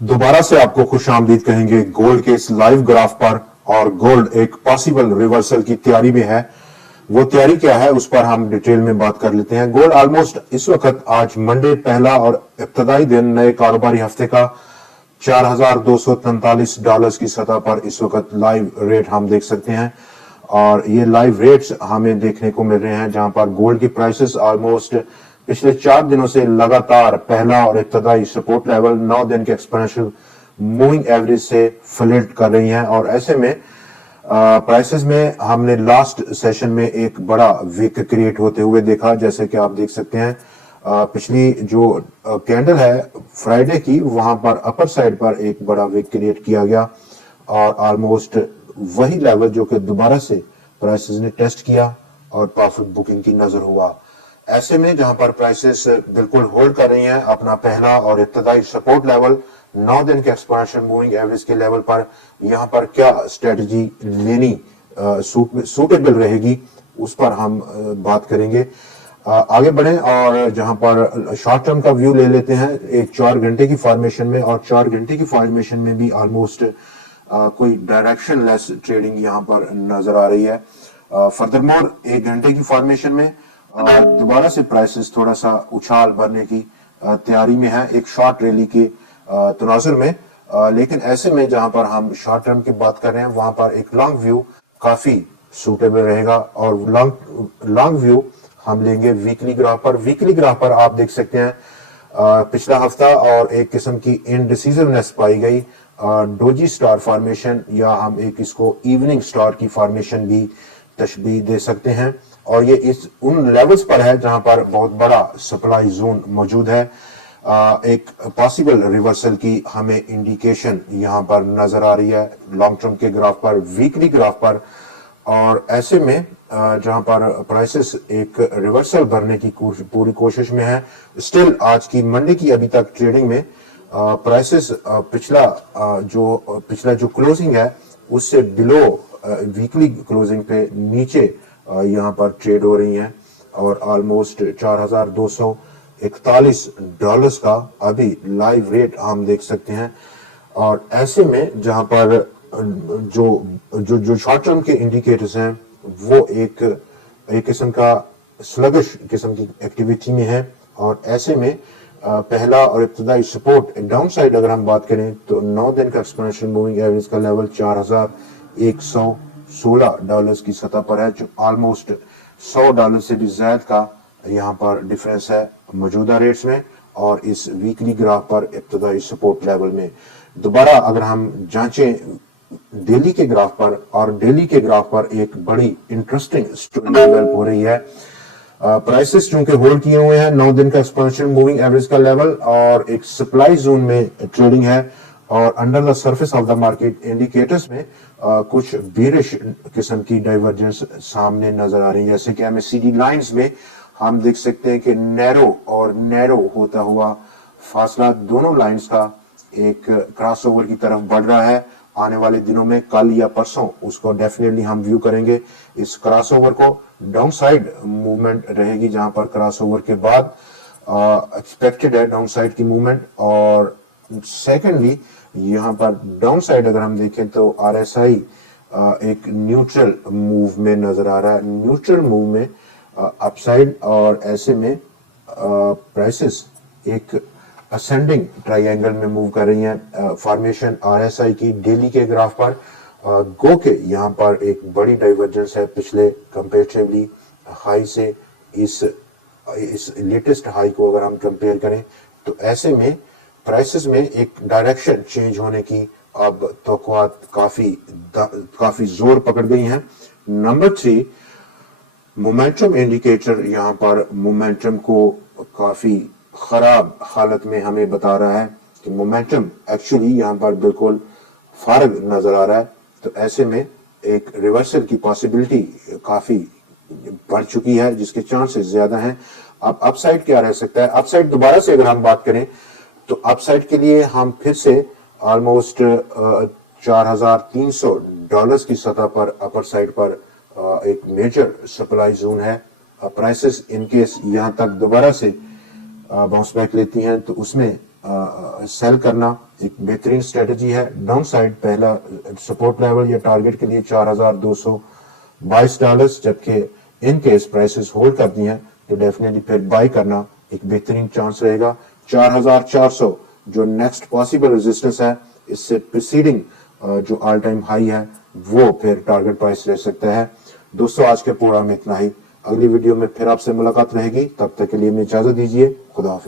दोबारा से आपको खुश आमदीद कहेंगे गोल्ड के इस लाइव ग्राफ पर। और गोल्ड एक पॉसिबल रिवर्सल की तैयारी में है। वो तैयारी क्या है उस पर हम डिटेल में बात कर लेते हैं। गोल्ड ऑलमोस्ट इस वक्त आज मंडे पहला और इब्तदाई दिन नए कारोबारी हफ्ते का $4,243 की सतह पर इस वक्त लाइव रेट हम देख सकते हैं। और ये लाइव रेट्स हमें देखने को मिल रहे हैं जहां पर गोल्ड की प्राइसेस ऑलमोस्ट पिछले 4 दिनों से लगातार पहला और इब्तदाई सपोर्ट लेवल 9 दिन के एक्सपोनेंशियल मूविंग एवरेज से फ्लर्ट कर रही हैं। और ऐसे में प्राइसेस में हमने लास्ट सेशन में एक बड़ा वीक क्रिएट होते हुए देखा, जैसे कि आप देख सकते हैं पिछली जो कैंडल है फ्राइडे की, वहां पर अपर साइड पर एक बड़ा वीक क्रिएट किया गया और ऑलमोस्ट वही लेवल जो कि दोबारा से प्राइसेस ने टेस्ट किया और प्रॉफिट बुकिंग की नजर हुआ। ऐसे में जहां पर प्राइसेस बिल्कुल होल्ड कर रही हैं अपना पहला और इब्तदाई सपोर्ट लेवल 9 दिन के एक्सपोनेंशियल मूविंग एवरेज के लेवल पर, यहां पर क्या स्ट्रेटजी लेनी सूटेबल रहेगी उस पर हम बात करेंगे। आगे बढ़े और जहां पर शॉर्ट टर्म का व्यू ले लेते हैं एक 4 घंटे की फॉर्मेशन में। और 4 घंटे की फॉर्मेशन में भी ऑलमोस्ट कोई डायरेक्शन लेस ट्रेडिंग यहां पर नजर आ रही है। फर्दरमोर 1 घंटे की फॉर्मेशन में दोबारा से प्राइसेस थोड़ा सा उछाल भरने की तैयारी में है एक शॉर्ट रैली के तनाजुर में। लेकिन ऐसे में जहां पर हम शॉर्ट टर्म की बात कर रहे हैं वहां पर एक लॉन्ग व्यू काफी सूटेबल रहेगा। और लॉन्ग व्यू हम लेंगे वीकली ग्राफ पर। वीकली ग्राफ पर आप देख सकते हैं पिछला हफ्ता और एक किस्म की इनडिसिसिवनेस पाई गई, डोजी स्टार फॉर्मेशन या हम एक इसको इवनिंग स्टार की फॉर्मेशन भी तशबीह दे सकते हैं। और ये इस उन लेवल्स पर है जहां पर बहुत बड़ा सप्लाई जोन मौजूद है। एक पॉसिबल रिवर्सल की हमें इंडिकेशन यहां पर नजर आ रही है लॉन्ग टर्म के ग्राफ पर, वीकली ग्राफ पर। और ऐसे में जहां पर प्राइसेस एक रिवर्सल भरने की पूरी कोशिश में है। स्टिल आज की मंडे की अभी तक ट्रेडिंग में प्राइसेस पिछला जो क्लोजिंग है उससे बिलो वीकली क्लोजिंग पे नीचे यहां पर ट्रेड हो रही हैं। और ऑलमोस्ट $4,241 का अभी लाइव रेट हम देख सकते हैं। और ऐसे में जहां पर जो शॉर्ट टर्म के इंडिकेटर्स हैं वो एक किस्म का स्लगिश किस्म की एक्टिविटी में है। और ऐसे में पहला और इब्तदाई सपोर्ट डाउन साइड अगर हम बात करें तो 9 दिन का एक्सपोनेंशियल मूविंग एवरेज का लेवल $4,116 की सतह पर है, जो ऑलमोस्ट $100 से भी ज्यादा का यहाँ पर डिफरेंस है मौजूदा रेट्स में और इस वीकली ग्राफ पर इब्तदाई सपोर्ट लेवल में। दोबारा अगर हम जांचें डेली के ग्राफ पर, और डेली के ग्राफ पर एक बड़ी इंटरेस्टिंग स्टोरी डेवलप हो रही है। प्राइसेस चूंकि होल्ड किए हुए हैं 9 दिन का एक्सपोनेंशियल मूविंग एवरेज का लेवल और एक सप्लाई जोन में ट्रेडिंग है। और under the surface of the market indicators में कुछ बीरिश किस्म की डाइवर्जेंस सामने नजर आ रही है। जैसे कि हमें सीडी लाइंस में हम देख सकते हैं कि नैरो होता हुआ फासला दोनों लाइंस का एक क्रॉसओवर की तरफ बढ़ रहा है। आने वाले दिनों में कल या परसों उसको डेफिनेटली हम व्यू करेंगे। इस क्रॉसओवर को डाउन साइड मूवमेंट रहेगी जहां पर क्रॉसओवर के बाद एक्सपेक्टेड है डाउन साइड की मूवमेंट। और सेकेंडली यहां पर डाउन साइड अगर हम देखें तो आरएसआई एक न्यूट्रल मूव में नजर आ रहा है, न्यूट्रल मूव में अपसाइड। और ऐसे में प्राइसेस एक असेंडिंग ट्राइंगल में मूव कर रही हैं। फॉर्मेशन आरएसआई की डेली के ग्राफ पर गो के यहां पर एक बड़ी डाइवर्जेंस है पिछले कंपेरेटिवली हाई से। इस लेटेस्ट हाई को अगर हम कंपेयर करें तो ऐसे में प्राइसेस में एक डायरेक्शन चेंज होने की अब तवक्कुआत काफी जोर पकड़ गई हैं। नंबर 3 मोमेंटम इंडिकेटर यहां पर मोमेंटम को काफी खराब हालत में हमें बता रहा है कि मोमेंटम एक्चुअली यहां पर बिल्कुल फारग नजर आ रहा है। तो ऐसे में एक रिवर्सल की पॉसिबिलिटी काफी बढ़ चुकी है जिसके चांसेस ज्यादा हैं। अब अपसाइड क्या रह सकता है? अपसाइड दोबारा से अगर हम बात करें तो अपसाइड के लिए हम फिर से ऑलमोस्ट $4,300 की सतह पर अपर साइड पर एक मेजर सप्लाई जोन है। प्राइसेस इनकेस यहां तक दोबारा से बाउंस बैक लेती हैं तो उसमें सेल करना ایک بہترین اسٹریٹجی ہے. ڈاؤن سائڈ پہلا سپورٹ لیول یا ٹارگٹ کے لیے $4,222, جبکہ ان کیس پرائسز ہولڈ کرتی ہیں تو ڈیفینیٹلی پھر بائی کرنا ایک بہترین چانس رہے گا. 4,400 جو نیکسٹ پاسبل ریزسٹنس ہے, اس سے پریسیڈنگ جو آل ٹائم ہائی ہے وہ پھر ٹارگٹ پرائس رہ سکتا ہے. دوستو آج کے پروگرام میں اتنا ہی. اگلی ویڈیو میں پھر آپ سے ملاقات رہے گی. تب تک کے لیے میں اجازت دیجیے. خدا حافظ.